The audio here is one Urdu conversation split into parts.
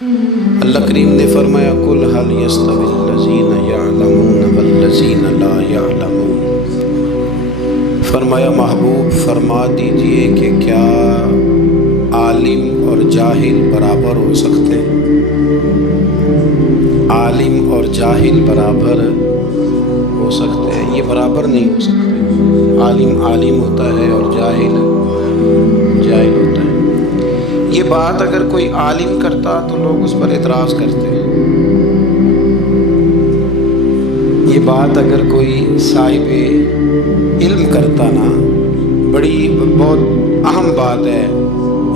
اللہ کریم نے فرمایا قل هل يستوي الذين يعلمون والذين لا يعلمون، فرمایا محبوب فرما دیجئے کہ کیا عالم اور جاہل برابر ہو سکتے ہیں؟ عالم اور جاہل برابر ہو سکتے ہیں؟ یہ برابر نہیں ہو سکتے۔ عالم عالم ہوتا ہے اور جاہل جاہل ہوتا ہے۔ یہ بات اگر کوئی عالم کرتا تو لوگ اس پر اعتراض کرتے ہیں، یہ بات اگر کوئی صاحب علم کرتا نا، بہت اہم بات ہے،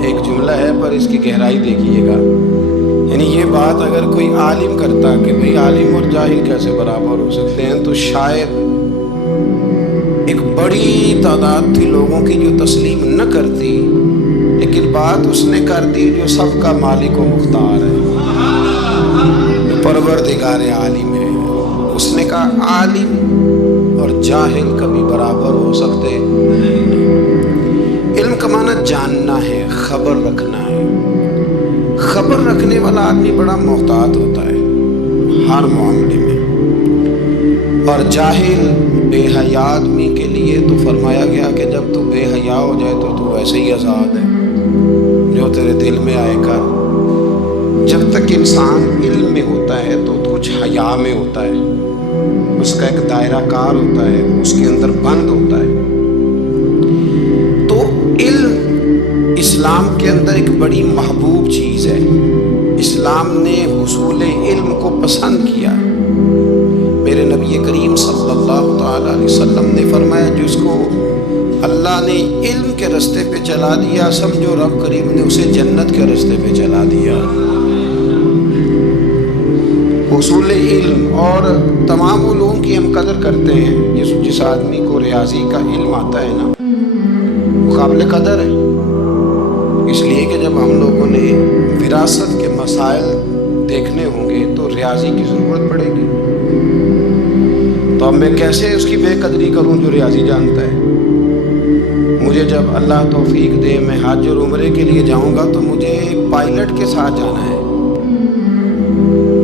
ایک جملہ ہے پر اس کی گہرائی دیکھیے گا، یعنی یہ بات اگر کوئی عالم کرتا کہ بھئی عالم اور جاہل کیسے برابر ہو سکتے ہیں، تو شاید ایک بڑی تعداد تھی لوگوں کی جو تسلیم نہ کرتی، لیکن بات اس نے کر دی جو سب کا مالک و مختار ہے، پروردگار عالم ہے۔ اس نے کہا عالم اور جاہل کبھی برابر ہو سکتے؟ علم کا معنی جاننا ہے، خبر رکھنا ہے۔ خبر رکھنے والا آدمی بڑا محتاط ہوتا ہے ہر معاملے میں، اور جاہل بے حیا آدمی کے لیے تو فرمایا گیا کہ جب تو بے حیا ہو جائے تو ویسے ہی آزاد ہے، جو تیرے دل میں آئے کر۔ جب تک انسان علم میں ہوتا ہے تو کچھ حیا میں ہوتا ہے، اس کا ایک دائرہ کار ہوتا ہے، اس کے اندر بند ہوتا ہے۔ تو علم اسلام کے اندر ایک بڑی محبوب چیز ہے، اسلام نے حصول علم کو پسند کیا۔ میرے نبی کریم صلی اللہ تعالی علیہ وسلم نے فرمایا جس کو اللہ نے علم کے رستے پہ چلا دیا، سمجھو رب کریم نے اسے جنت کے رستے پہ چلا دیا۔ حصول علم اور تمام علوم کی ہم قدر کرتے ہیں، جس آدمی کو ریاضی کا علم آتا ہے نا، وہ قابل قدر ہے، اس لیے کہ جب ہم لوگوں نے وراثت کے مسائل دیکھنے ہوں گے تو ریاضی کی ضرورت پڑے گی، تو اب میں کیسے اس کی بے قدری کروں جو ریاضی جانتا ہے؟ مجھے جب اللہ توفیق دے میں حج اور عمرے کے لیے جاؤں گا تو مجھے پائلٹ کے ساتھ جانا ہے،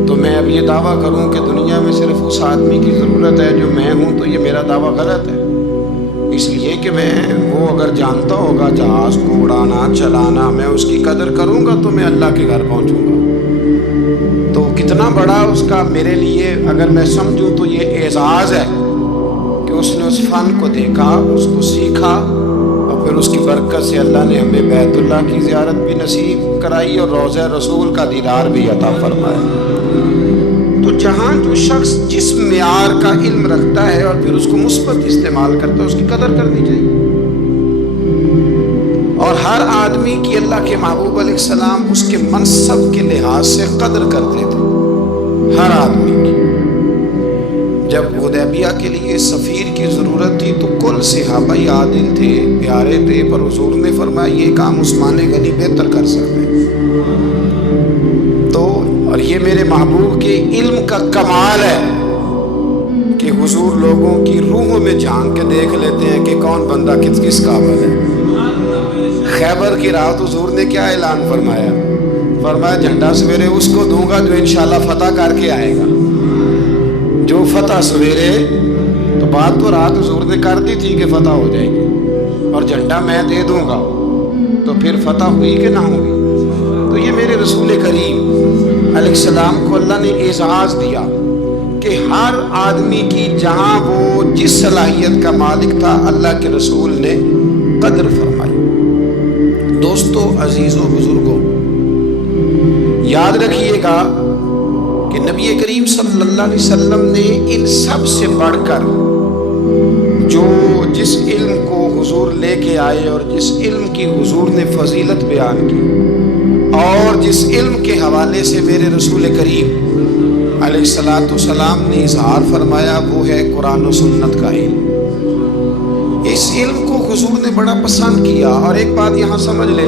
تو میں اب یہ دعویٰ کروں کہ دنیا میں صرف اس آدمی کی ضرورت ہے جو میں ہوں، تو یہ میرا دعویٰ غلط ہے، اس لیے کہ وہ اگر جانتا ہوگا جہاز کو اڑانا چلانا، میں اس کی قدر کروں گا تو میں اللہ کے گھر پہنچوں گا۔ تو کتنا بڑا اس کا میرے لیے اگر میں سمجھوں تو یہ اعزاز ہے کہ اس نے اس فن کو دیکھا، اس کو سیکھا، اور پھر اس کی برکت سے اللہ نے ہمیں بیت اللہ کی زیارت بھی نصیب کرائی اور روضہ رسول کا دیدار بھی عطا فرمایا۔ تو جہاں جو شخص جس معیار کا علم رکھتا ہے اور پھر اس کو مثبت استعمال کرتا ہے، اس کی قدر کرنی چاہیے۔ اور ہر آدمی کی اللہ کے محبوب علیہ السلام اس کے منصب کے لحاظ سے قدر کرتے تھے، ہر آدمی کی۔ جب حدیبیہ کے لیے سفیر کی ضرورت تھی تو کل صحابہ عادل تھے، پیارے تھے، پر حضور نے فرمایا یہ کام عثمان غنی بہتر کر سکتے ہیں۔ تو اور یہ میرے محبوب کے علم کا کمال ہے کہ حضور لوگوں کی روحوں میں جھانک کے دیکھ لیتے ہیں کہ کون بندہ کس قابل ہے۔ خیبر کی رات حضور نے کیا اعلان فرمایا؟ فرمایا جھنڈا سویرے اس کو دوں گا جو انشاءاللہ فتح کر کے آئے گا، جو فتح سویرے، تو بات تو رات حضور نے کر دی تھی کہ فتح ہو جائے گی، اور جھنڈا میں دے دوں گا، تو پھر فتح ہوئی کہ نہ ہوئی؟ تو یہ میرے رسول کریم علیہ السلام کو اللہ نے اعزاز دیا کہ ہر آدمی کی جہاں وہ جس صلاحیت کا مالک تھا اللہ کے رسول نے قدر فرمائی۔ دوستو، عزیزو، بزرگوں، یاد رکھیے گا کہ نبی کریم صلی اللہ علیہ وسلم نے ان سب سے بڑھ کر جس علم کو حضور لے کے آئے اور جس علم کی حضور نے فضیلت بیان کی اور جس علم کے حوالے سے میرے رسول کریم علیہ السلام نے اظہار فرمایا، وہ ہے قرآن و سنت کا علم۔ اس علم کو حضور نے بڑا پسند کیا۔ اور ایک بات یہاں سمجھ لے،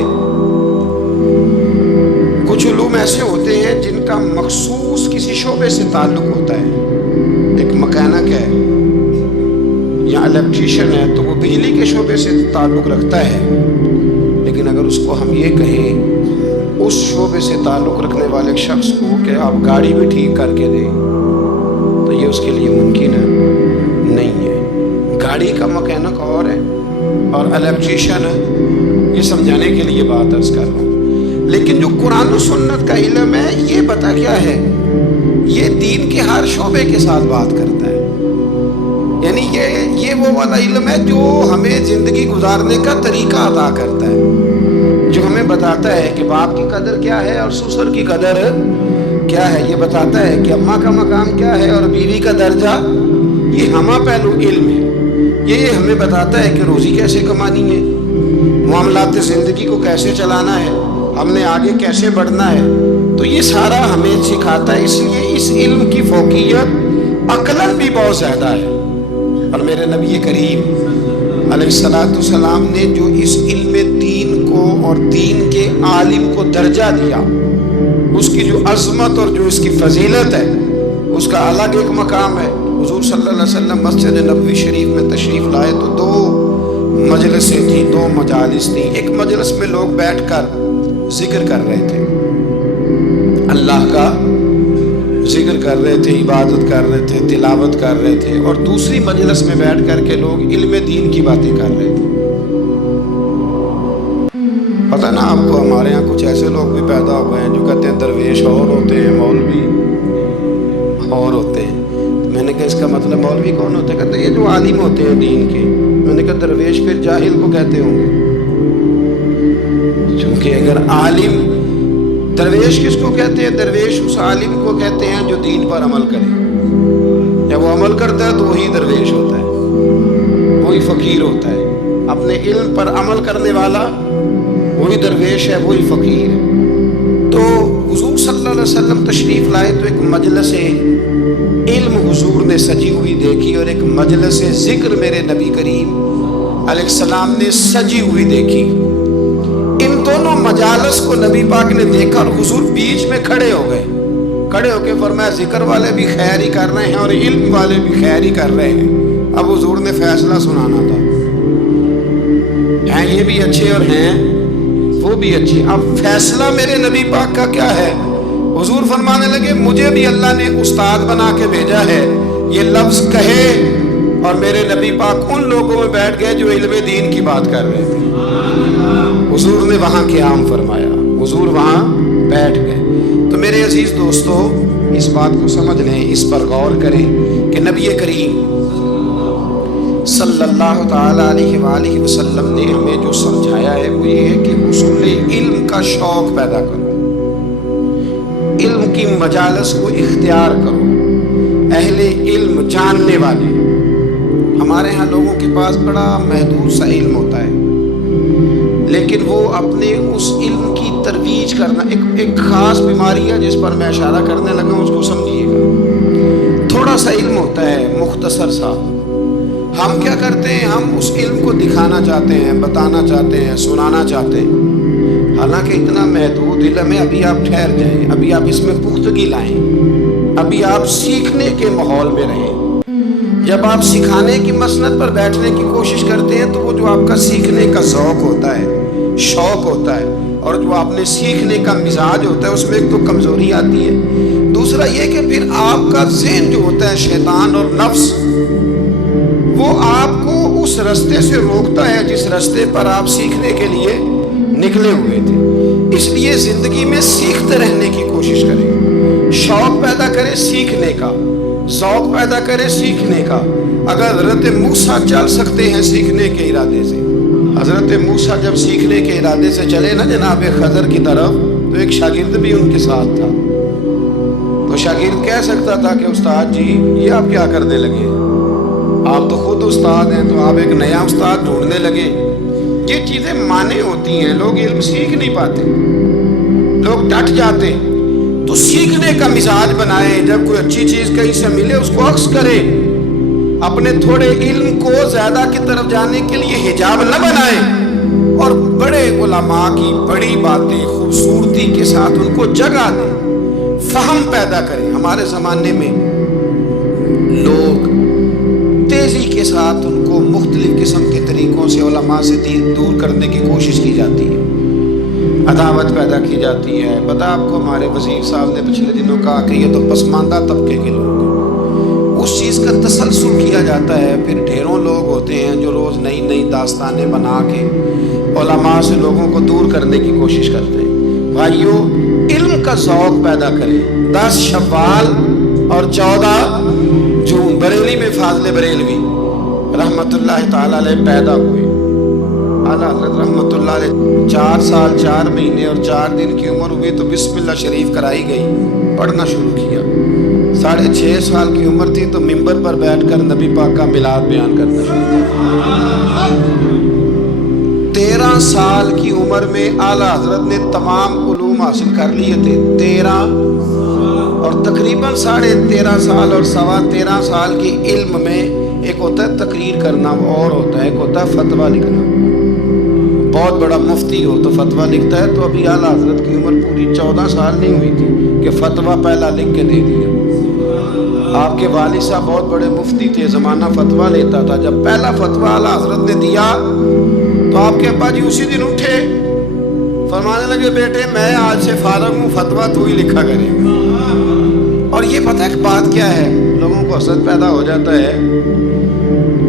کچھ علوم ایسے ہوتے ہیں جن کا مخصوص کسی شعبے سے تعلق ہوتا ہے، ایک مکینک ہے یا الیکٹریشین ہے تو وہ بجلی کے شعبے سے تعلق رکھتا ہے، لیکن اگر اس کو ہم یہ کہیں اس شعبے سے تعلق رکھنے والے شخص کو کہ آپ گاڑی بھی ٹھیک کر کے دیں تو یہ اس کے لیے ممکن نہیں ہے۔ گاڑی کا مکینک اور ہے اور الیکٹریشین ہے، یہ سمجھانے کے لیے بات عرض کر رہا ہوں۔ لیکن جو قرآن و سنت کا علم ہے یہ پتہ کیا ہے، یہ دین کے ہر شعبے کے ساتھ بات کرتا ہے، یعنی یہ وہ والا علم ہے جو ہمیں زندگی گزارنے کا طریقہ عطا کرتا ہے، جو ہمیں بتاتا ہے کہ باپ کی قدر کیا ہے اور سسر کی قدر کیا ہے، یہ بتاتا ہے کہ اماں کا مقام کیا ہے اور بیوی کا درجہ، یہ ہمہ پہلو علم ہے۔ یہ ہمیں بتاتا ہے کہ روزی کیسے کمانی ہے، معاملات زندگی کو کیسے چلانا ہے، ہم نے آگے کیسے بڑھنا ہے، تو یہ سارا ہمیں سکھاتا ہے۔ اس لیے اس علم کی فوقیت عقلاً بھی بہت زیادہ ہے، اور میرے نبی کریم علیہ السلام نے جو اس علم دین کو اور دین کے عالم کو درجہ دیا، اس کی جو عظمت اور جو اس کی فضیلت ہے اس کا الگ ایک مقام ہے۔ حضور صلی اللہ علیہ وسلم مسجد نبوی شریف میں تشریف لائے تو 2 مجلسیں تھیں، 2 مجالس تھیں۔ ایک مجلس میں لوگ بیٹھ کر ذکر کر رہے تھے، اللہ کا ذکر کر رہے تھے، عبادت کر رہے تھے، تلاوت کر رہے تھے، اور دوسری مجلس میں بیٹھ کر کے لوگ علم دین کی باتیں کر رہے تھے۔ پتہ نا آپ کو، ہمارے ہاں کچھ ایسے لوگ بھی پیدا ہوئے ہیں جو کہتے ہیں درویش اور ہوتے ہیں، مولوی اور ہوتے ہیں۔ میں نے کہا اس کا مطلب مولوی کون ہوتے ہیں؟ کہتے ہیں یہ جو عالم ہوتے ہیں دین کے۔ میں نے کہا درویش پھر جاہل کو کہتے ہوں گے، چونکہ اگر عالم، درویش کس کو کہتے ہیں؟ درویش اس عالم کو کہتے ہیں جو دین پر عمل کرے، یا وہ عمل کرتا ہے تو وہی درویش ہوتا ہے، وہی فقیر ہوتا ہے۔ اپنے علم پر عمل کرنے والا وہی درویش ہے، وہی فقیر ہے۔ تو حضور صلی اللہ علیہ وسلم تشریف لائے تو ایک مجلس علم حضور نے سجی ہوئی دیکھی، اور ایک مجلس ذکر میرے نبی کریم علیہ السلام نے سجی ہوئی دیکھی۔ ان دونوں مجالس کو نبی پاک نے دیکھا اور حضور بیچ میں کھڑے ہو گئے، کھڑے ہو کے فرمایا ذکر والے بھی خیر ہی کر رہے ہیں اور علم والے بھی خیر ہی کر رہے ہیں۔ اب حضور نے فیصلہ سنانا تھا، ہیں یہ بھی اچھے اور ہیں وہ بھی اچھے۔ اب فیصلہ میرے نبی پاک کا کیا ہے؟ حضور فرمانے لگے مجھے بھی اللہ نے استاد بنا کے بھیجا ہے، یہ لفظ کہے، اور میرے نبی پاک ان لوگوں میں بیٹھ گئے جو علم دین کی بات کر رہے تھے۔ حضور نے وہاں قیام فرمایا، حضور وہاں بیٹھ گئے۔ تو میرے عزیز دوستو، اس بات کو سمجھ لیں، اس پر غور کریں کہ نبی کریم صلی اللہ تعالیٰ علیہ وآلہ وسلم نے ہمیں جو سمجھایا ہے وہ یہ ہے کہ حصول علم کا شوق پیدا کرو، علم کی مجالس کو اختیار کرو، اہل علم جاننے والے۔ ہمارے ہاں لوگوں کے پاس بڑا محدود سا علم ہوتا ہے، لیکن وہ اپنے اس علم کی ترویج کرنا، ایک خاص بیماری ہے جس پر میں اشارہ کرنے لگا ہوں، اس کو سمجھیے گا۔ تھوڑا سا علم ہوتا ہے مختصر سا، ہم کیا کرتے ہیں، ہم اس علم کو دکھانا چاہتے ہیں، بتانا چاہتے ہیں، سنانا چاہتے ہیں، حالانکہ اتنا محدود علم ہے۔ ابھی آپ ٹھہر جائیں، ابھی آپ اس میں پختگی لائیں، ابھی آپ سیکھنے کے ماحول میں رہیں۔ جب آپ سکھانے کی مسند پر بیٹھنے کی کوشش کرتے ہیں تو وہ جو آپ کا سیکھنے کا ذوق ہوتا ہے، شوق ہوتا ہے، اور جو آپ نے سیکھنے کا مزاج ہوتا ہے اس میں ایک تو کمزوری آتی ہے، دوسرا یہ کہ پھر آپ کا ذہن جو ہوتا ہے، شیطان اور نفس، وہ آپ کو اس رستے سے روکتا ہے جس رستے پر آپ سیکھنے کے لیے نکلے ہوئے تھے۔ اس لیے زندگی میں سیکھتے رہنے کی کوشش کریں، شوق پیدا کریں سیکھنے کا، ذوق پیدا کریں سیکھنے کا۔ اگر حضرت موسیٰ چل سکتے ہیں سیکھنے کے ارادے سے، حضرت موسیٰ جب سیکھنے کے ارادے سے چلے نا جناب خضر کی طرف، تو ایک شاگرد بھی ان کے ساتھ تھا، تو شاگرد کہہ سکتا تھا کہ استاد جی یہ آپ کیا کرنے لگے، آپ تو خود استاد ہیں، تو آپ ایک نیا استاد ڈھونڈنے لگے۔ یہ چیزیں مانے ہوتی ہیں، لوگ علم سیکھ نہیں پاتے، لوگ ڈٹ جاتے۔ تو سیکھنے کا مزاج بنائیں، جب کوئی اچھی چیز کہیں سے ملے اس کو عکس کریں، اپنے تھوڑے علم کو زیادہ کی طرف جانے کے لیے حجاب نہ بنائیں، اور بڑے علماء کی بڑی باتیں خوبصورتی کے ساتھ ان کو جگہ دیں، فہم پیدا کریں۔ ہمارے زمانے میں لوگ تیزی کے ساتھ ان کو مختلف قسم کے طریقوں سے علماء سے دور کرنے کی کوشش کی جاتی ہے۔ عداوت پیدا کی جاتی ہے. پتہ آپ کو ہمارے وزیر صاحب نے پچھلے دنوں کہا کہ یہ تو پسماندہ طبقے کے لوگ ہیں. اس چیز کا تسلسل کیا جاتا ہے. پھر ڈھیروں لوگ ہوتے ہیں جو روز نئی نئی داستانیں بنا کے علماء سے لوگوں کو دور کرنے کی کوشش کرتے ہیں. بھائیو، علم کا ذوق پیدا کریں. 10 شوال اور 14 جون بریلی میں فاضل بریلوی رحمت اللہ تعالی علیہ پیدا ہوئے. اعلیٰ حضرت رحمت اللہ علیہ 4 سال 4 مہینے اور 4 دن کی عمر ہوئی تو بسم اللہ شریف کرائی گئی، پڑھنا شروع کیا. 6.5 سال کی عمر تھی تو ممبر پر بیٹھ کر نبی پاک کا میلاد بیان کرنا شروع کیا. 13 سال کی عمر میں اعلیٰ حضرت نے تمام علوم حاصل کر لیے تھے. 13 اور تقریباً 13.5 سال اور 13.25 سال کے علم میں ایک ہوتا ہے تقریر کرنا اور ہوتا ہے ایک ہوتا ہے فتویٰ لکھنا. بہت بڑا مفتی ہو تو فتویٰ لکھتا ہے. تو ابھی اعلیٰ حضرت کی عمر پوری 14 سال نہیں ہوئی تھی کہ فتویٰ پہلا لکھ کے دے دیا. آپ کے والد صاحب بہت بڑے مفتی تھے، زمانہ فتویٰ لیتا تھا. جب پہلا فتویٰ اعلیٰ حضرت نے دیا تو آپ کے ابا جی اسی دن اٹھے، فرمانے لگے بیٹے میں آج سے فارغ ہوں، فتویٰ تو ہی لکھا کرے. اور یہ پتہ ہے بات کیا ہے، لوگوں کو حسد پیدا ہو جاتا ہے.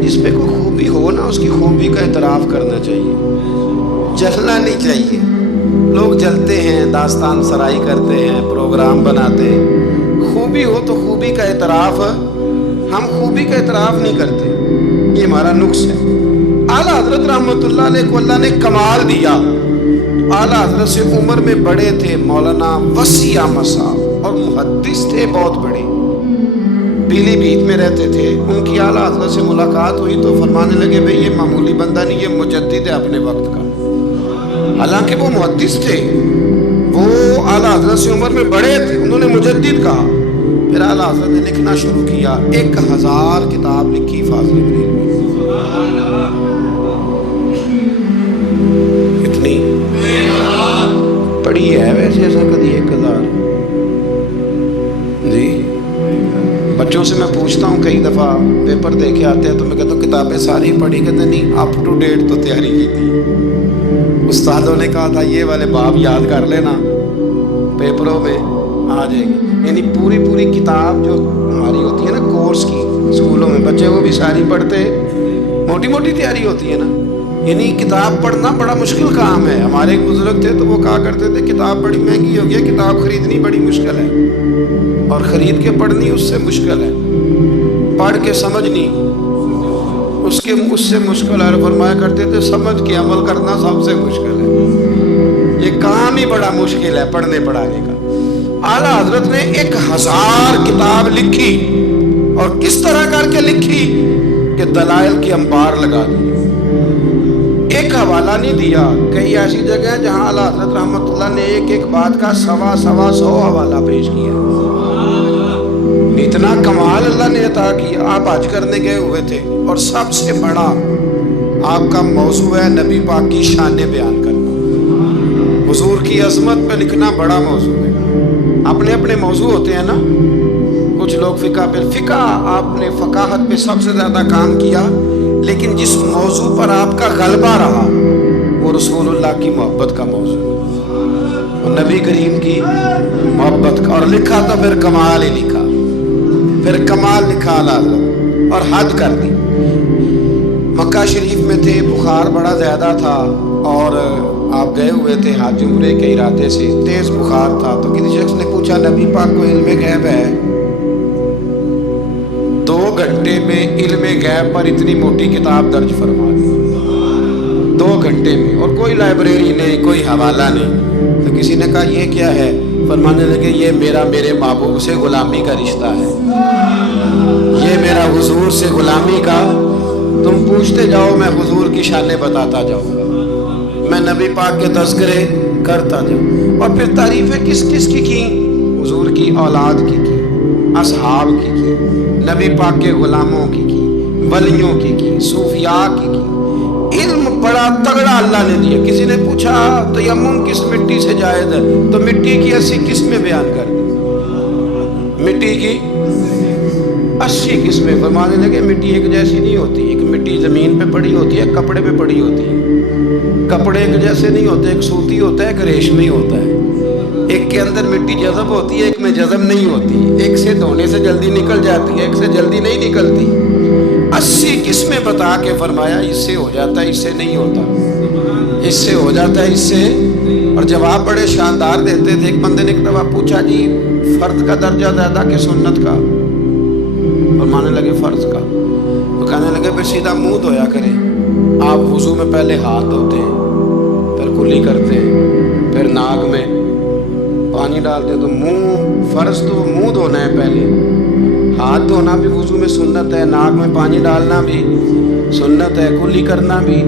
جس پہ کوئی خوبی ہو نا اس کی خوبی کا اعتراف کرنا چاہیے، جلنا نہیں چاہیے. لوگ جلتے ہیں، داستان سرائی کرتے ہیں، پروگرام بناتے ہیں. خوبی ہو تو خوبی کا اعتراف، ہم خوبی کا اعتراف نہیں کرتے، یہ ہمارا نقص ہے. اعلیٰ حضرت رحمۃ اللہ علیہ کو اللہ نے کمال دیا. اعلیٰ حضرت سے عمر میں بڑے تھے مولانا وسیع احمد صاحب اور محدث تھے بہت بڑے، پیلی بھیت میں رہتے تھے. ان کی اعلیٰ حضرت سے ملاقات ہوئی تو فرمانے لگے بھئی یہ معمولی بندہ نہیں، یہ مجدد ہے اپنے وقت کا. حالانکہ وہ محدث تھے، وہ اعلیٰ حضرت سے عمر میں بڑے تھے، انہوں نے مجدد کہا. پھر اعلیٰ حضرت نے لکھنا شروع کیا. 1000 کتاب لکھی فاضل بریلوی. اتنی پڑھی ہے ویسے ایسا کبھی 1000 جی. بچوں سے میں پوچھتا ہوں کئی دفعہ پیپر دے کے آتے ہیں تو میں کہتا ہوں کتابیں ساری پڑھی، کہتے نہیں اپ ٹو ڈیٹ تو تیاری کی تھی. استادوں نے کہا تھا یہ والے باب یاد کر لینا پیپروں میں آ جائے گی. یعنی پوری کتاب جو ہماری ہوتی ہے نا کورس کی اسکولوں میں بچے وہ بھی ساری پڑھتے، موٹی موٹی تیاری ہوتی ہے نا. یعنی کتاب پڑھنا بڑا مشکل کام ہے. ہمارے ایک بزرگ تھے تو وہ کہا کرتے تھے کتاب بڑی مہنگی ہو گئی، کتاب خریدنی بڑی مشکل ہے اور خرید کے پڑھنی اس سے مشکل ہے، پڑھ کے سمجھنی اس سے مشکل ہے. فرمایا کرتے تھے سمجھ کے عمل کرنا سب سے مشکل ہے. یہ کام ہی بڑا مشکل ہے پڑھنے پڑھانے کا. اعلیٰ حضرت نے 1000 کتاب لکھی اور کس طرح کر کے لکھی کہ دلائل کی انبار لگا دی. ایک حوالہ نہیں دیا. کئی ایسی جگہ ہیں جہاں اعلیٰ حضرت رحمت اللہ نے ایک بات کا 100 حوالہ پیش کیا. اتنا کمال اللہ نے عطا کیا. آپ حج کرنے گئے ہوئے تھے اور سب سے بڑا آپ کا موضوع ہے نبی پاک کی شان بیان کرنا، حضور کی عظمت پہ لکھنا بڑا موضوع ہے. اپنے اپنے موضوع ہوتے ہیں نا. کچھ لوگ فقہ آپ نے فقاہت پہ سب سے زیادہ کام کیا، لیکن جس موضوع پر آپ کا غلبہ رہا وہ رسول اللہ کی محبت کا موضوع ہے، اور نبی کریم کی محبت کا. اور لکھا تو پھر کمال ہی لکھا، پھر کمال لکھا اعلیٰ حضرت اور حد کر دی. مکہ شریف میں تھے، بخار بڑا زیادہ تھا اور آپ گئے ہوئے تھے حج عمرے کے ارادے سے. تیز بخار تھا تو کسی شخص نے پوچھا نبی پاک کو علم غیب ہے؟ 2 گھنٹے میں علم غیب پر اتنی موٹی کتاب درج فرما دی 2 گھنٹے میں، اور کوئی لائبریری نہیں، کوئی حوالہ نہیں. تو کسی نے کہا یہ کیا ہے؟ فرمانے لگے یہ میرے محبوب سے غلامی کا رشتہ ہے، یہ میرا حضور سے غلامی کا. تم پوچھتے جاؤ میں حضور کی شانیں بتاتا جاؤں گا، میں نبی پاک کے تذکرے کرتا جاؤں. اور پھر تعریفیں کس کس کی حضور کی اولاد کی اصحاب کی نبی پاک کے غلاموں کی ولیوں کی صوفیاء کی. علم بڑا تگڑا اللہ نے دیا. کسی نے پوچھا تیمم کس مٹی سے جائز ہے؟ تو مٹی کی 80 قسمیں بیان کر دی. مٹی کی 80 قسمیں. فرمانے لگے مٹی ایک جیسی نہیں ہوتی. ایک مٹی زمین پہ پڑی ہوتی ہے، کپڑے پہ پڑی ہوتی ہے. کپڑے کے جیسے نہیں ہوتے، ایک سوتی ہوتا ہے ایک ریشمی ہوتا ہے، ایک کے اندر مٹی جذب ہوتی ہے ایک میں جذب نہیں ہوتی، ایک سے دھونے سے جلدی نکل جاتی ہے ایک سے جلدی نہیں نکلتی۔ 80 قسمیں بتا کے فرمایا اس سے ہو جاتا ہے اس سے نہیں ہوتا، اس سے ہو جاتا ہے اس سے۔ اور جواب بڑے شاندار دیتے تھے۔ ایک بندے نے ایک دفعہ پوچھا جی فرد کا درجہ زیادہ کہ سنت کا؟ فرمانے لگے فرض کا۔ تو کہنے لگے پھر سیدھا منہ دھویا کریں، آپ وضو میں پہلے ہاتھ دھوتے ہیں پھر کلی کرتے ہیں پھر ناک میں پانی ڈالتے ہیں، تو منہ فرض تو منہ دھونا ہے پہلے، ہاتھ دھونا بھی وضو میں سنت ہے، ناک میں پانی ڈالنا بھی سنت ہے، کلی کرنا بھی۔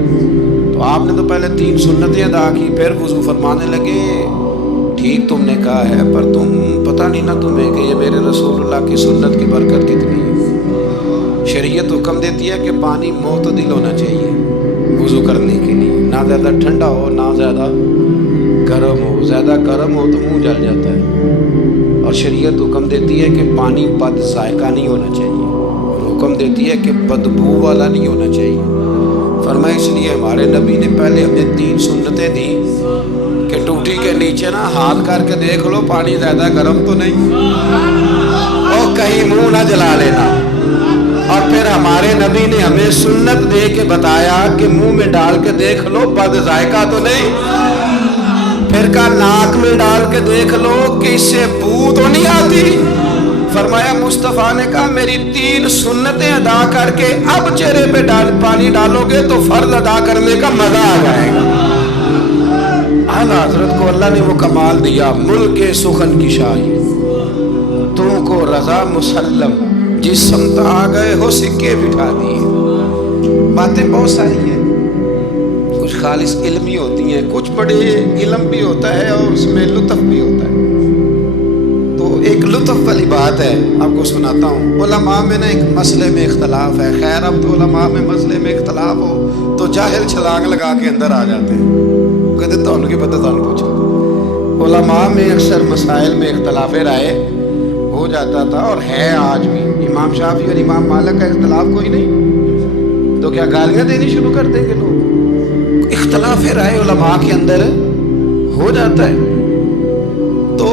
تو آپ نے تو پہلے 3 سنتیں ادا کی پھر وضو۔ فرمانے لگے ٹھیک تم نے کہا ہے، پر تم پتہ نہیں نا تمہیں کہ یہ میرے رسول اللہ کی سنت کی برکت کتنی ہے۔ شریعت حکم دیتی ہے کہ پانی معتدل ہونا چاہیے وضو کرنے کے لیے، نہ زیادہ ٹھنڈا ہو نہ زیادہ گرم ہو، زیادہ گرم ہو تو منہ جل جاتا ہے۔ اور شریعت حکم دیتی ہے کہ پانی بد ذائقہ نہیں ہونا چاہیے، اور حکم دیتی ہے کہ بدبو والا نہیں ہونا چاہیے۔ فرمایا اس لیے ہمارے نبی نے پہلے ہمیں 3 سنتیں دی کہ ٹوٹی کے نیچے نا ہاتھ کر کے دیکھ لو پانی زیادہ گرم تو نہیں، اور کہیں منہ نہ جلا لینا۔ اور پھر ہمارے نبی نے ہمیں سنت دے کے بتایا کہ منہ میں ڈال کے دیکھ لو بد ذائقہ تو نہیں، پھر کہا ناک میں ڈال کے دیکھ لو کہ اس سے بو تو نہیں آتی۔ فرمایا مصطفیٰ نے کہا میری 3 سنتیں ادا کر کے اب چہرے پہ پانی ڈالو گے تو فرض ادا کرنے کا مزہ آ جائے گا۔ اعلیٰ حضرت کو اللہ نے وہ کمال دیا، ملک سخن کی شاہی تم کو رضا مسلم، جس سمت آ گئے ہو سکے بٹھا دیے۔ باتیں بہت ساری ہیں، کچھ خالص علمی ہوتی ہیں، کچھ بڑے علم بھی ہوتا ہے اور اس میں لطف بھی ہوتا ہے۔ تو ایک لطف والی بات ہے آپ کو سناتا ہوں۔ علماء میں نا ایک مسئلے میں اختلاف ہے، خیر اب تو علماء میں مسئلے میں اختلاف ہو تو جاہل چھلانگ لگا کے اندر آ جاتے ہیں، کہتے تو ان کی پتہ تو پوچھو۔ علماء میں اکثر مسائل میں اختلاف رائے ہو جاتا تھا اور ہے آج بھی۔ امام شافعی اور امام مالک کا اختلاف کوئی نہیں تو کیا گالیاں دینی شروع کر دیں گے لوگ؟ اختلاف رائے علماء کے اندر ہو جاتا ہے۔ تو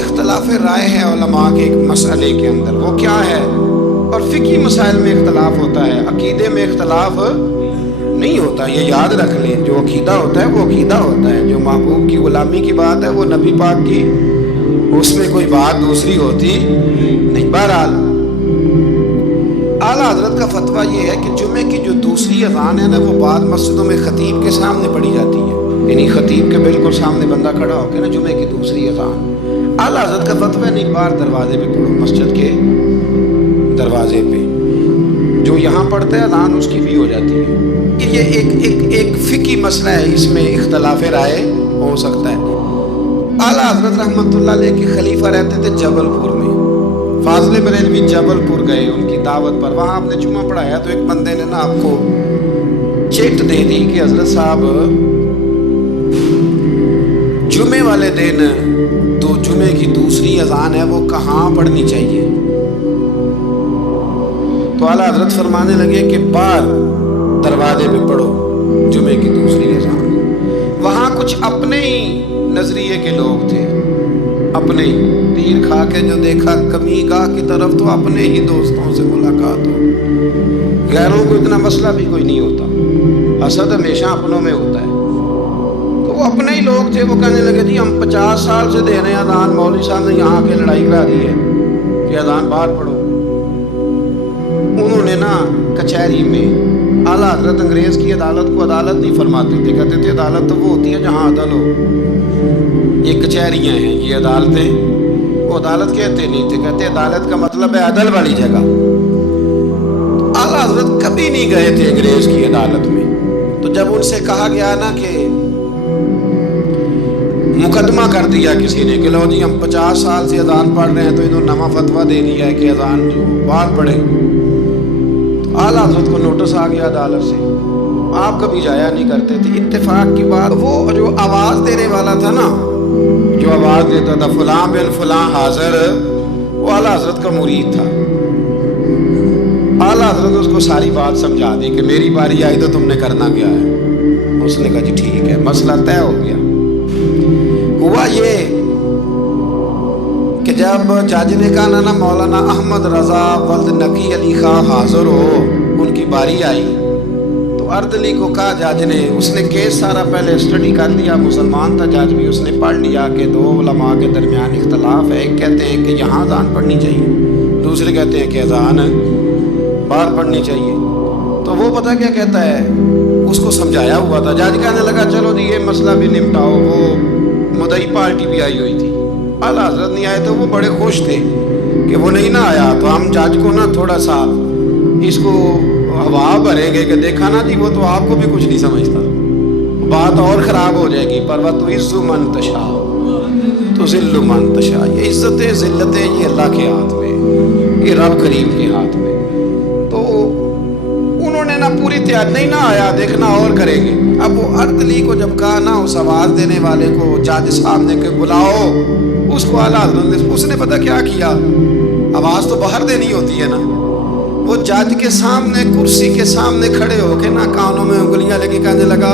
اختلاف رائے ہے علماء کے ایک مسئلے کے اندر، وہ کیا ہے؟ اور فقہی مسائل میں اختلاف ہوتا ہے، عقیدے میں اختلاف نہیں ہوتا، یہ یاد رکھ لیں۔ جو عقیدہ ہوتا ہے وہ عقیدہ ہوتا ہے، جو محبوب کی غلامی کی بات ہے وہ نبی پاک کی، اس میں کوئی بات دوسری ہوتی نہیں۔ بہرحال اعلیٰ حضرت کا فتویٰ یہ ہے کہ جمعے کی جو دوسری اذان ہے نا وہ بعض مسجدوں میں خطیب کے سامنے پڑھی جاتی ہے، یعنی خطیب کے بالکل سامنے بندہ کھڑا ہو کے نا جمعے کی دوسری اذان۔ اعلیٰ حضرت کا فتویٰ نہیں، باہر دروازے پہ پڑھو، مسجد کے دروازے پہ جو یہاں پڑھتا ہے اذان اس کی بھی ہو جاتی ہے۔ یہ ایک فقہی مسئلہ ہے، اس میں اختلاف رائے ہو سکتا ہے۔ اعلیٰ حضرت رحمۃ اللہ علیہ کے خلیفہ رہتے تھے جبل پور میں، فاضل بریلوی جبل پور گئے ان کی دعوت پر، وہاں آپ نے جمعہ پڑھایا تو ایک بندے نے نا آپ کو چٹ دے دی کہ حضرت صاحب جمعے والے دن تو جمعے کی دوسری اذان ہے وہ کہاں پڑھنی چاہیے؟ تو اعلیٰ حضرت فرمانے لگے کہ باہر دروازے پہ پڑھو جمعے کی دوسری اذان۔ وہاں کچھ اپنے ہی نظریے کے لوگ تھے، اپنے ہی تیر کھا کے جو دیکھا کمی گاہ کی طرف تو اپنے ہی دوستوں سے ملاقات ہو، غیروں کو اتنا مسئلہ بھی کوئی نہیں ہوتا، حسد ہمیشہ اپنوں میں ہوتا ہے۔ تو وہ اپنے ہی لوگ تھے، وہ کہنے لگے جی ہم 50 سال سے دے رہے ہیں اذان، مولوی صاحب نے یہاں کے لڑائی کرا دی ہے کہ اذان باہر پڑھو۔ انہوں نے نا کچہری میں، اعلیٰ حضرت انگریز کی عدالت کو عدالت نہیں فرماتے تھے، کہتے تھے عدالت تو وہ ہوتی ہے جہاں عدل ہو، یہ کچہریاں ہیں یہ عدالتیں، وہ عدالت کہتے نہیں تھے، کہتے عدالت کا مطلب ہے عدل والی جگہ۔ اعلیٰ حضرت کبھی نہیں گئے تھے انگریز کی عدالت میں، تو جب ان سے کہا گیا نا کہ مقدمہ کر دیا کسی نے کہ لو جی ہم 50 سال سے اذان پڑھ رہے ہیں تو انہوں نے نواں فتویٰ دے دیا ہے کہ اذان جو باہر پڑھے، تو اعلیٰ حضرت کو نوٹس آ گیا عدالت سے، آپ کبھی جایا نہیں کرتے تھے۔ اتفاق کی بات، وہ جو آواز دینے والا تھا نا، جو آواز دیتا تھا فلاں بن فلاں حاضر، وہ اعلیٰ حضرت کا مرید تھا۔ اعلیٰ حضرت اس کو ساری بات سمجھا دی کہ میری باری آئی تو تم نے کرنا کیا ہے، اس نے کہا جی ٹھیک ہے، مسئلہ طے ہو گیا۔ ہوا یہ کہ جب جج نے کہا نا مولانا احمد رضا ولد نقی علی خان حاضر ہو، ان کی باری آئی تو اردلی کو کہا جج نے، اس نے کیس سارا پہلے اسٹڈی کر لیا، مسلمان تھا جج بھی، اس نے پڑھ لیا کہ دو علماء کے درمیان اختلاف ہے، ایک کہتے ہیں کہ یہاں اذان پڑھنی چاہیے، دوسرے کہتے ہیں کہ اذان باہر پڑھنی چاہیے۔ تو وہ پتہ کیا کہتا ہے، اس کو سمجھایا ہوا تھا، جج کہنے لگا چلو جی یہ مسئلہ بھی نمٹاؤ۔ وہ مدعی پارٹی بھی آئی ہوئی تھی، اعلیٰ حضرت نہیں آئے تو وہ بڑے خوش تھے کہ وہ نہیں نہ آیا، تو ہم جج کو نا تھوڑا سا اس کو ہوا بھریں گے کہ دیکھا نا جی وہ تو آپ کو بھی کچھ نہیں سمجھتا، بات اور خراب ہو جائے گی۔ پر وَتُعِزُّ مَن تَشَاءُ تُذِلُّ مَن تَشَاءُ، یہ عزتیں ذلتیں یہ اللہ کے ہاتھ میں، یہ رب کریم کے ہاتھ میں۔ تو انہوں نے نا پوری تیاری، نہیں نہ آیا دیکھنا اور کریں گے۔ اب وہ اردلی کو جب کہا نا اس آواز دینے والے کو، جج صاحب نے کہ بلاؤ اس کو، اعلیٰ حضرت نے، اس نے پتہ کیا کیا، آواز تو باہر دینی ہوتی ہے نا، وہ جج کے سامنے کرسی کے سامنے کھڑے ہو کے نا کانوں میں انگلیاں لے کے کہنے لگا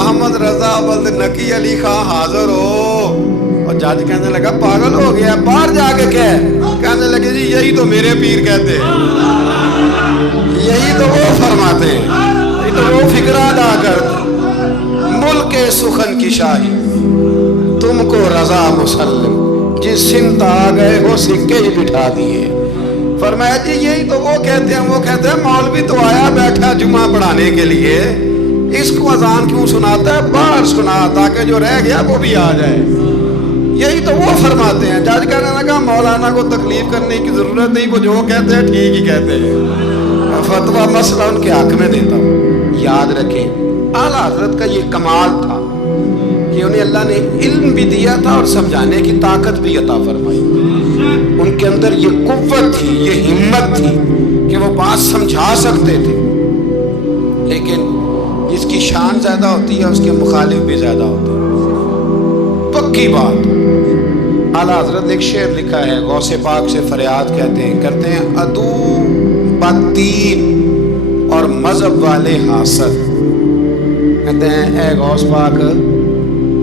احمد رضا ولد نقی علی خان حاضر ہو، اور جج کہنے لگا پاگل ہو گیا، باہر جا کے کہنے لگے جی یہی تو میرے پیر کہتے ہیں، یہی تو وہ فرماتے ہیں، یہی تو وہ فکرہ ادا کرتے، ملک سخن کی شاہی تم کو رضا مسلم، جس سمت آ گئے وہ سکے ہی بٹھا دیے۔ فرمایا جی یہی تو وہ کہتے ہیں، وہ کہتے ہیں مولوی تو آیا بیٹھا جمعہ پڑھانے کے لیے، اس کو اذان کیوں سناتا ہے، باہر سنا تاکہ جو رہ گیا وہ بھی آ جائے، یہی تو وہ فرماتے ہیں۔ جج کہنے لگا مولانا کو تکلیف کرنے کی ضرورت نہیں، وہ جو کہتے ہیں ٹھیک ہی کہتے ہیں، فتویٰ مسئلہ ان کے حق میں دیتا ہوں۔ یاد رکھیں اعلیٰ حضرت کا یہ کمال تھا کہ انہیں اللہ نے علم بھی دیا تھا اور سمجھانے کی طاقت بھی عطا فرمائی، ان کے اندر یہ قوت تھی، یہ ہمت تھی کہ وہ بات سمجھا سکتے تھے، لیکن جس کی شان زیادہ ہوتی ہے اس کے مخالف بھی زیادہ ہوتے ہیں، پکی بات۔ اعلیٰ حضرت نے ایک شعر لکھا ہے، غوث پاک سے فریاد کرتے ہیں عدو بدین اور مذہب والے حاسد، کہتے ہیں اے غوث پاک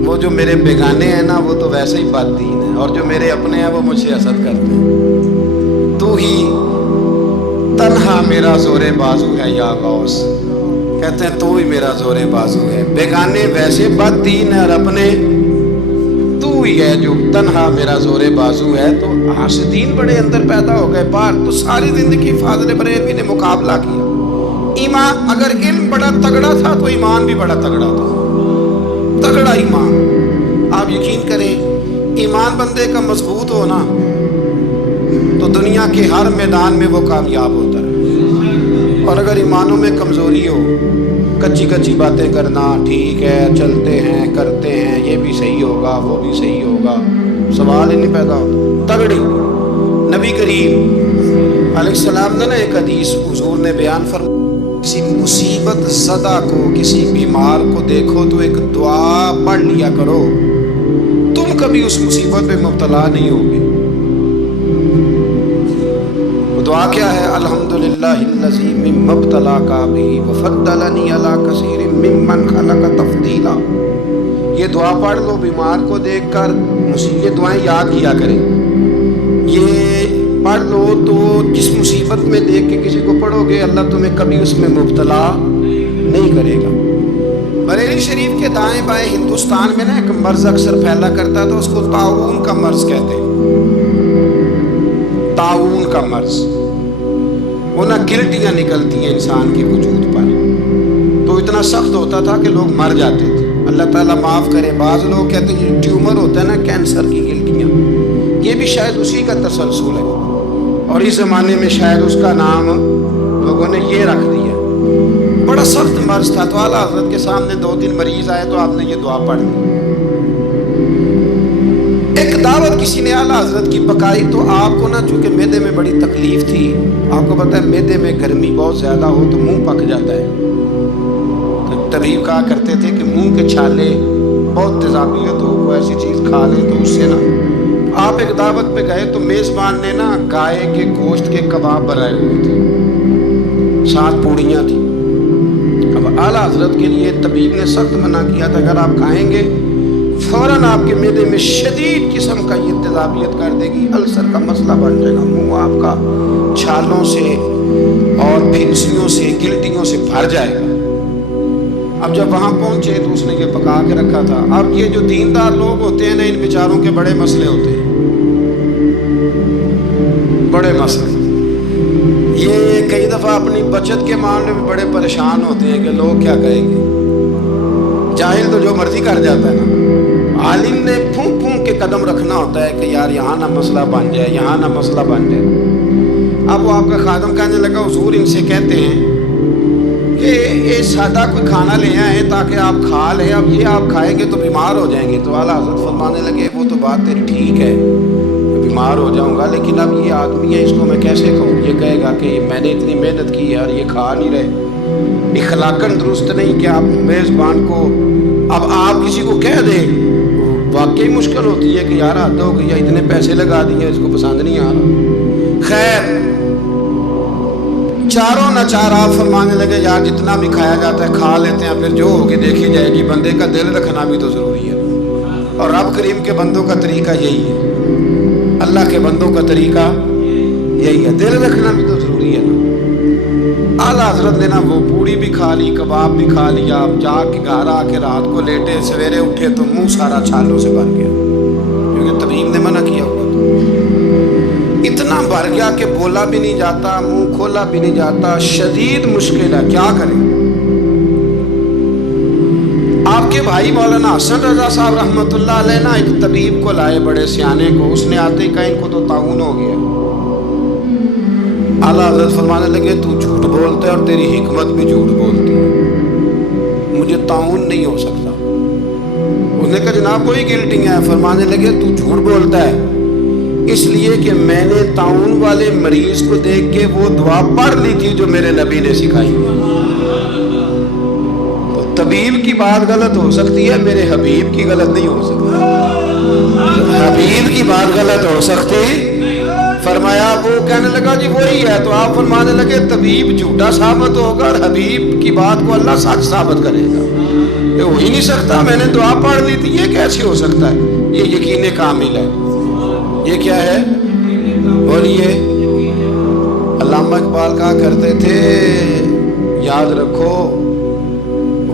وہ جو میرے بیگانے ہیں نا وہ تو ویسے ہی بد دین ہیں، اور جو میرے اپنے ہیں وہ مجھ سے حسد کرتے ہیں، تو ہی تنہا میرا زور بازو ہے یا غوث، کہتے ہیں تو ہی میرا زور بازو ہے، بیگانے ویسے بد دین ہیں اور اپنے تو ہی ہے جو تنہا میرا زور بازو ہے۔ تو حاسدین بڑے اندر پیدا ہو گئے باہر، تو ساری زندگی فاضل بریلوی نے مقابلہ کیا۔ ایمان، اگر علم بڑا تگڑا تھا تو ایمان بھی بڑا تگڑا تھا، تگڑا ایمان۔ آپ یقین کریں ایمان بندے کا مضبوط ہونا تو دنیا کے ہر میدان میں وہ کامیاب ہوتا ہے، اور اگر ایمانوں میں کمزوری ہو، کچی کچی باتیں کرنا، ٹھیک ہے چلتے ہیں کرتے ہیں، یہ بھی صحیح ہوگا وہ بھی صحیح ہوگا، سوال ہی نہیں پیدا ہوتا۔ تگڑی نبی کریم علیہ السلام نے ایک حدیث حضور نے بیان فرمایا، کسی مصیبت زدہ کو، کسی بیمار کو دیکھو تو ایک دعا پڑھ لیا کرو، تم کبھی اس مصیبت میں مبتلا نہیں ہوگے۔ وہ دعا کیا ہے؟ الحمدللہ الذی مما ابتلاک بہ وفضلنی علی کثیر ممن خلق تفضیلا۔ یہ دعا پڑھ لو بیمار کو دیکھ کر، یہ دعائیں یاد کیا کریں، یہ پڑھ لو تو جس مصیبت میں دیکھ کے کسی کو پڑھو گے اللہ تمہیں کبھی اس میں مبتلا نہیں کرے گا۔ بریلی شریف کے دائیں بائیں ہندوستان میں نا ایک مرض اکثر پھیلا کرتا تھا، اس کو طاعون کا مرض کہتے ہیں، طاعون کا مرض۔ وہ نا گلٹیاں نکلتی ہیں انسان کے وجود پر، تو اتنا سخت ہوتا تھا کہ لوگ مر جاتے تھے، اللہ تعالیٰ معاف کرے۔ بعض لوگ کہتے ہیں یہ ٹیومر ہوتا ہے نا کینسر کی گلٹیاں، یہ بھی شاید اسی کا تسلسل ہے، اور اس زمانے میں شاید اس کا نام لوگوں نے یہ رکھ دیا۔ بڑا سخت مرض تھا، تو اعلیٰ حضرت کے سامنے 2-3 مریض آئے تو آپ نے یہ دعا پڑھ لی۔ ایک دعوت کسی نے اعلیٰ حضرت کی پکائی، تو آپ کو نا چونکہ معدے میں بڑی تکلیف تھی، آپ کو پتہ ہے معدے میں گرمی بہت زیادہ ہو تو منہ پک جاتا ہے، تو طبیب کہا کرتے تھے کہ منہ کے چھالے بہت تیزابیت ہو، کوئی ایسی چیز کھا لیں تو اس سے نا۔ آپ ایک دعوت پہ گئے تو میزبان نے نا گائے کے گوشت کے کباب بنائے ہوئے تھے، 7 پوڑیاں تھیں، اب اعلیٰ حضرت کے لیے طبیب نے سخت منع کیا تھا، اگر آپ کھائیں گے فوراً آپ کے معدے میں شدید قسم کا یہ تیزابیت کر دے گی، السر کا مسئلہ بن جائے گا، منہ آپ کا چھالوں سے اور پھنسیوں سے گلٹیوں سے بھر جائے گا۔ اب جب وہاں پہنچے تو اس نے یہ پکا کے رکھا تھا۔ اب یہ جو دیندار لوگ ہوتے ہیں نا، ان بیچاروں کے بڑے مسئلے ہوتے ہیں، بڑے مسئلے۔ یہ کئی دفعہ اپنی بچت کے معاملے میں بڑے پریشان ہوتے ہیں کہ لوگ کیا کہیں گے۔ جاہل تو جو مرضی کر جاتا ہے نا، عالم نے پھونک پھونک کے قدم رکھنا ہوتا ہے کہ یار یہاں نہ مسئلہ بن جائے، یہاں نہ مسئلہ بن جائے۔ اب وہ آپ کا خادم کہنے لگا حضور ان سے کہتے ہیں کہ یہ سادہ کوئی کھانا لے آئے تاکہ آپ کھا لیں، اب یہ آپ کھائیں گے تو بیمار ہو جائیں گے۔ تو اعلیٰ حضرت فرمانے لگے وہ تو بات تیری ٹھیک ہے، بیمار ہو جاؤں گا، لیکن اب یہ آدمی ہے، اس کو میں کیسے کہوں؟ یہ کہے گا کہ میں نے اتنی محنت کی ہے اور یہ کھا نہیں رہے، اخلاقاً درست نہیں کہ آپ میزبان کو اب آپ کسی کو کہہ دیں، واقعی مشکل ہوتی ہے کہ یار حد ہو گئی، اتنے پیسے لگا دیے، اس کو پسند نہیں آ رہا۔ خیر چاروں نہ چار آپ فرمانے لگے یار جتنا بھی کھایا جاتا ہے کھا لیتے ہیں، پھر جو ہوگی دیکھی جائے گی، بندے کا دل رکھنا بھی تو ضروری ہے۔ اور رب کریم کے بندوں کا طریقہ یہی ہے، اللہ کے بندوں کا طریقہ یہی ہے، دل رکھنا بھی تو ضروری ہے نا۔ اعلیٰ حضرت نے نا وہ پوڑی بھی کھا لی، کباب بھی کھا لیا، اب جا کے گھر آ کے رات کو لیٹے، سویرے اٹھے تو منہ سارا چھالوں سے بھر گیا، کیونکہ طبیب نے منع کیا ہوا تھا۔ اتنا بھر گیا کہ بولا بھی نہیں جاتا، منہ کھولا بھی نہیں جاتا، شدید مشکل ہے، کیا کریں؟ آپ کے بھائی مولانا حسن رضا صاحب رحمۃ اللہ علیہ نا ایک طبیب کو لائے، بڑے سیانے کو، اس نے آتے ہی کہا ان کو تو طاعون ہو گیا۔ اعلیٰ حضرت فرمانے لگے تو جھوٹ بولتے اور تیری حکمت بھی جھوٹ بولتی ہے، مجھے طاعون نہیں ہو سکتا۔ اس نے کہا جناب کوئی گلٹنگ ہے؟ فرمانے لگے تو جھوٹ بولتا ہے اس لیے کہ میں نے طاعون والے مریض کو دیکھ کے وہ دعا پڑھ لی تھی جو میرے نبی نے سکھائی۔ تو طبیب کی بات غلط ہو سکتی ہے، میرے حبیب کی غلط نہیں ہو سکتی، حبیب کی بات غلط ہو سکتی۔ فرمایا وہ کہنے لگا جی وہی ہے، تو آپ فرمانے لگے طبیب جھوٹا ثابت ہوگا اور حبیب کی بات کو اللہ سچ ثابت کرے گا، یہ ہو ہی نہیں سکتا، میں نے دعا پڑھ لی تھی، یہ کیسے ہو سکتا ہے؟ یہ یقین کامل ہے۔ یہ کیا ہے؟ بولیے۔ علامہ اقبال کہا کرتے تھے یاد رکھو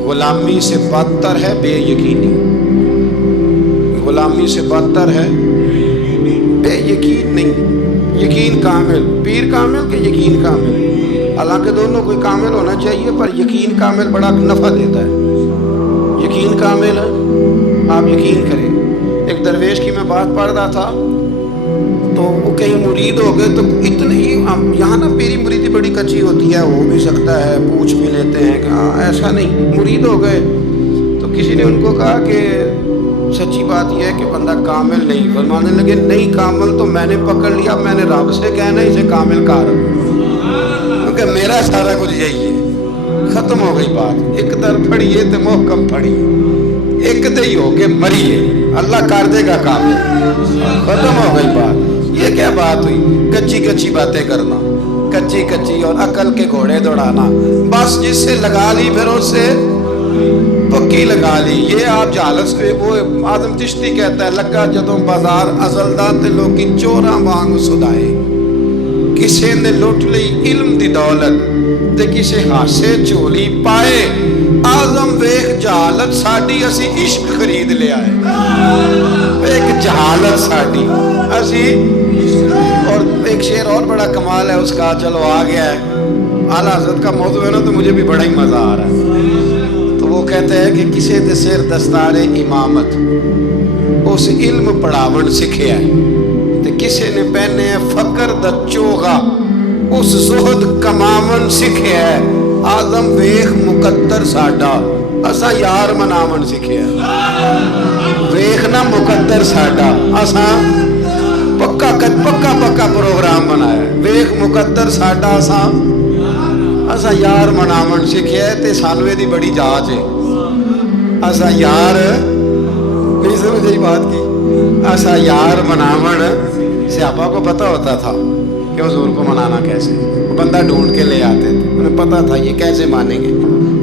غلامی سے بدتر ہے بے یقینی، غلامی سے بدتر ہے بے یقین نہیں، یقین کامل، پیر کامل کہ یقین کامل؟ حالانکہ دونوں کوئی کامل ہونا چاہیے، پر یقین کامل بڑا نفع دیتا ہے۔ یقین کامل ہے، آپ یقین کریں۔ ایک درویش کی میں بات پڑھ رہا تھا تو وہ کہیں مرید ہو گئے، تو اتنی یہاں نا پیری مریدی بڑی کچی ہوتی ہے، ہو بھی سکتا ہے، پوچھ بھی لیتے ہیں کہ ہاں ایسا نہیں، مرید ہو گئے تو کسی نے ان کو کہا کہ سچی بات یہ ہے کہ بندہ کامل نہیں۔ فرمانے لگے نہیں کامل تو میں نے پکڑ لیا، میں نے رب سے کہنا اسے کامل کر، کیونکہ میرا سارا کچھ یہی ہے۔ ختم ہو گئی بات، ایک در پڑھیے تو محکم پڑھیے، ایک دہی ہو کے مریے، اللہ کر دے گا کامل، ختم ہو گئی بات۔ یہ کیا بات ہوئی؟ کچی کچی باتیں کرنا، کچی کچی اور عقل کے گھوڑے دوڑانا، بس جس سے لگا لی پھر اس سے پکی لگا لی۔ یہ آپ جہالت سے، وہ آدم چشتی کہتا ہے لگا جدوں بازار ازلدا تے لوکی چوراں وانگ سدائے، کسے نے لٹ لئی علم دی دولت تے کسے ہاسے چولی پائے، آزم ویخ جہالت ساڈی اسی عشق خرید لے آئے، ایک جہالت ساڈی اسی۔ اور ایک شعر اور بڑا کمال ہے اس کا، چلو آ گیا ہے، اعلیٰ حضرت کا موضوع ہے نا تو مجھے بھی بڑا ہی مزہ آ رہا ہے۔ تو وہ کہتے ہیں کہ کسے دے سر دستار امامت اس علم پڑھاون سکھیا ہے، تے کسے نے پہنے فقر دا چوغا اس زہد کماون سکھیا ہے، آدم ویخ مقدر ساڈا اسا یار مناون سکھیا ہے، ویخ نہ مقدر ساڈا اسا پکا پکا پروگرام بنایا ہے، ویخ مقدر ساڈا اسا یار مناون سکھیا ہے، تے سانوے دی بڑی جاچ ہے، اسا یار نہیں سمجھ بات کی، اسا یار مناون۔ صحابہ کو پتہ ہوتا تھا کہ حضور کو منانا کیسے، وہ بندہ ڈھونڈ کے لے آتے تھے، انہیں پتہ تھا یہ کیسے مانیں گے،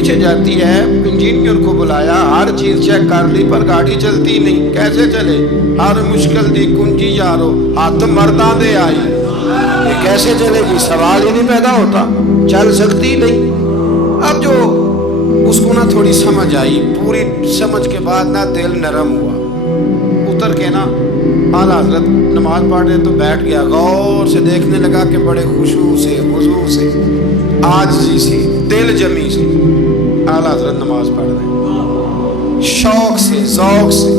پیچھے جاتی ہے، انجینئر کو بلایا، ہر چیز چیک کر لی پر گاڑی چلتی نہیں، کیسے چلے؟ ہر مشکل دی کنجی یارو ہاتھ مرداں دے آئی، یہ کیسے چلے گی؟ سوال ہی نہیں پیدا ہوتا، چل سکتی نہیں۔ اب جو اس کو نا تھوڑی سمجھ آئی، پوری سمجھ کے بعد نا دل نرم ہوا، اتر کے نا اعلیٰ حضرت نماز پڑھ رہے تو بیٹھ گیا، غور سے دیکھنے لگا کہ بڑے خشوع سے، خضوع سے، عاجزی سے، دل جمی سے اعلیٰ حضرت نماز پڑھ رہے، شوق سے، ذوق سے،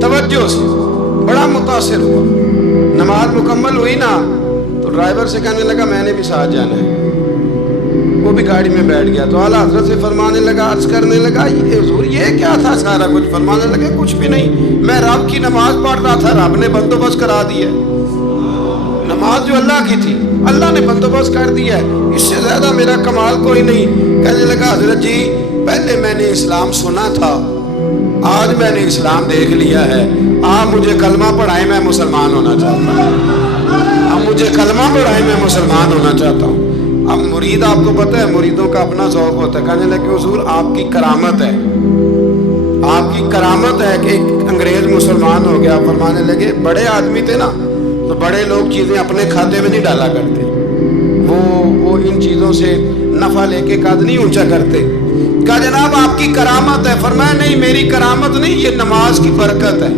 توجہ سے، بڑا متاثر ہوا۔ نماز مکمل ہوئی نا تو ڈرائیور سے کہنے لگا میں نے بھی ساتھ جانا ہے، وہ بھی گاڑی میں بیٹھ گیا۔ تو اعلیٰ حضرت سے فرمانے لگا، عرض کرنے لگا یہ حضور یہ کیا تھا سارا کچھ؟ فرمانے لگے کچھ بھی نہیں، میں رب کی نماز پڑھ رہا تھا، رب نے بندوبست کرا دیا، نماز جو اللہ کی تھی اللہ نے بندوبست کر دیا ہے، اس سے زیادہ میرا کمال کوئی نہیں۔ کہنے لگا حضرت جی پہلے میں نے اسلام سنا تھا، آج میں نے اسلام دیکھ لیا ہے، آپ مجھے کلمہ پڑھائیں، میں مسلمان ہونا چاہتا ہوں، آپ مجھے کلمہ پڑھائیں، میں مسلمان ہونا چاہتا ہوں۔ اب مرید آپ کو پتہ ہے مریدوں کا اپنا ذوق ہوتا ہے، کہنے لگے حضور آپ کی کرامت ہے، آپ کی کرامت ہے کہ ایک انگریز مسلمان ہو گیا۔ فرمانے لگے بڑے آدمی تھے نا تو بڑے لوگ چیزیں اپنے کھاتے میں نہیں ڈالا کرتے، وہ ان چیزوں سے نفع لے کے قد نہیں اونچا کرتے۔ کہا جناب آپ کی کرامت ہے۔ فرمایا نہیں میری کرامت نہیں، یہ نماز کی برکت ہے،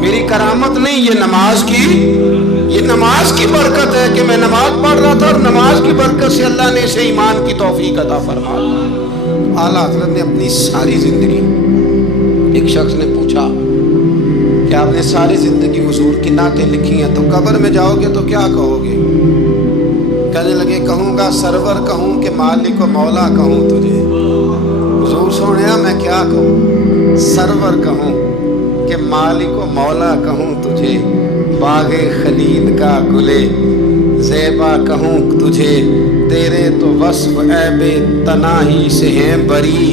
میری کرامت نہیں، یہ نماز کی برکت ہے کہ میں نماز پڑھ رہا تھا اور نماز کی برکت سے اللہ نے اسے ایمان کی توفیق عطا فرما دی۔ اعلیٰ حضرت نے اپنی ساری زندگی، ایک شخص نے پوچھا کہ آپ نے ساری زندگی حضور کی نعتیں لکھی ہیں تو قبر میں جاؤ گے تو کیا کہو گے؟ کہنے لگے کہوں گا سرور کہوں کہ مالک و مولا کہوں تجھے۔ حضور سوڑیا میں کیا کہوں؟ سرور کہوں کہ مالک و مولا کہوں تجھے، باغ خلید کا گلے زیبا کہوں تجھے، تیرے تو وصف عیب تناہی سے ہیں بری،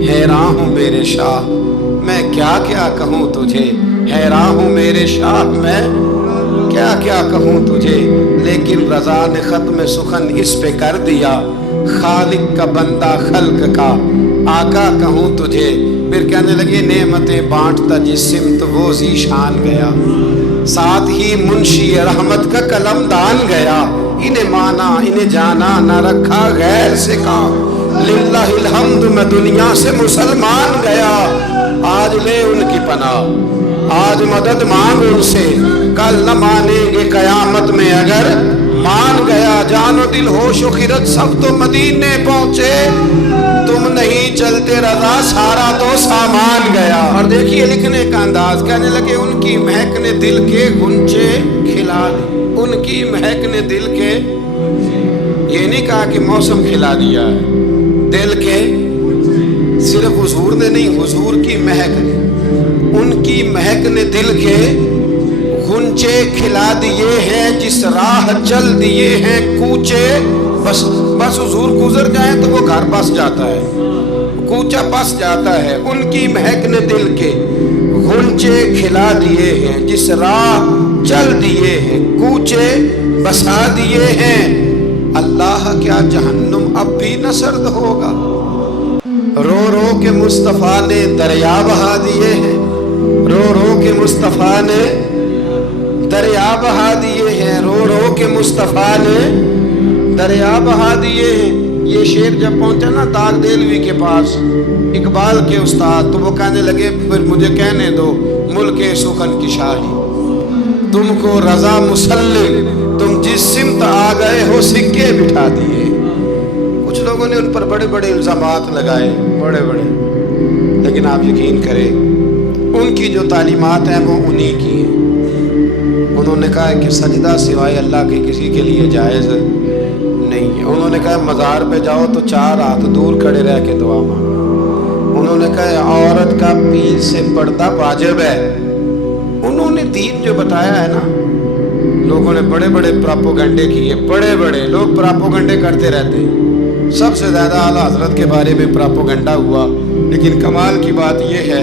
حیران ہوں میرے شاہ میں کیا کیا کہوں تجھے، حیران ہوں میرے شاہ میں کیا کیا کہوں تجھے، لیکن رضا نے ختم سخن اس پہ کر دیا، خالق کا بندہ خلق کا آقا کہوں تجھے۔ پھر کہنے لگے نعمتیں بانٹتا جس سمت وہ ذیشان گیا، ساتھ ہی منشی رحمت کا قلم دان گیا، انہیں مانا انہیں جانا نہ رکھا غیر سے کام، للہ الحمد میں دنیا سے مسلمان گیا، آج لے ان کی پناہ، آج مدد مانگ ان سے، کل نہ مانیں گے قیامت میں اگر مان گیا، جان و دل ہوش و خرد سب تو مدینے پہنچے، تم نہیں چلتے رضا سارا تو سامان گیا۔ اور دیکھیے لکھنے کا انداز، کہنے لگے ان کی مہک نے دل کے غنچے کھلا دی، ان کی مہک نے دل کے، یہ نہیں کہا کہ موسم کھلا دیا ہے، دل کے، صرف حضور نے نہیں، حضور کی مہک نے، ان کی مہک نے دل کے غنچے کھلا دیے ہیں، جس راہ چل دیے ہیں کوچے، بس حضور گزر جائیں تو وہ گھر بس جاتا ہے، کوچہ بس جاتا ہے، ان کی مہک نے دل کے غنچے کھلا دیے ہیں، جس راہ چل دیے ہیں کوچے بسا دیے ہیں، اللہ کیا جہنم اب بھی نہ سرد ہوگا، رو رو کے مصطفیٰ نے دریا بہا دیے ہیں، رو رو کے مصطفیٰ نے دریا بہا دیے ہیں، رو رو کے مصطفیٰ نے دریا بہا دیے ہیں۔ یہ شعر جب پہنچا نا داغ دہلوی کے پاس، اقبال کے استاد، تو وہ کہنے لگے پھر مجھے کہنے دو ملک سخن کی شاہی، تم کو رضا مسلم، تم جس سمت آ گئے ہو سکے بٹھا دیے۔ کچھ لوگوں نے ان پر بڑے بڑے الزامات لگائے، بڑے بڑے، لیکن آپ یقین کریں ان کی جو تعلیمات ہیں وہ انہی کی ہیں۔ انہوں نے کہا کہ سجدہ سوائے اللہ کے کسی کے لیے جائز نہیں ہے۔ انہوں نے کہا مزار پہ جاؤ تو 4 ہاتھ دور کھڑے رہ کے دعا مانگو۔ انہوں نے کہا عورت کا پیر سے پردہ واجب ہے۔ انہوں نے دین جو بتایا ہے نا، لوگوں نے بڑے بڑے پراپوگنڈے کیے، بڑے بڑے لوگ پراپوگنڈے کرتے رہتے ہیں۔ سب سے زیادہ اعلیٰ حضرت کے بارے میں پراپوگنڈا ہوا، لیکن کمال کی بات یہ ہے،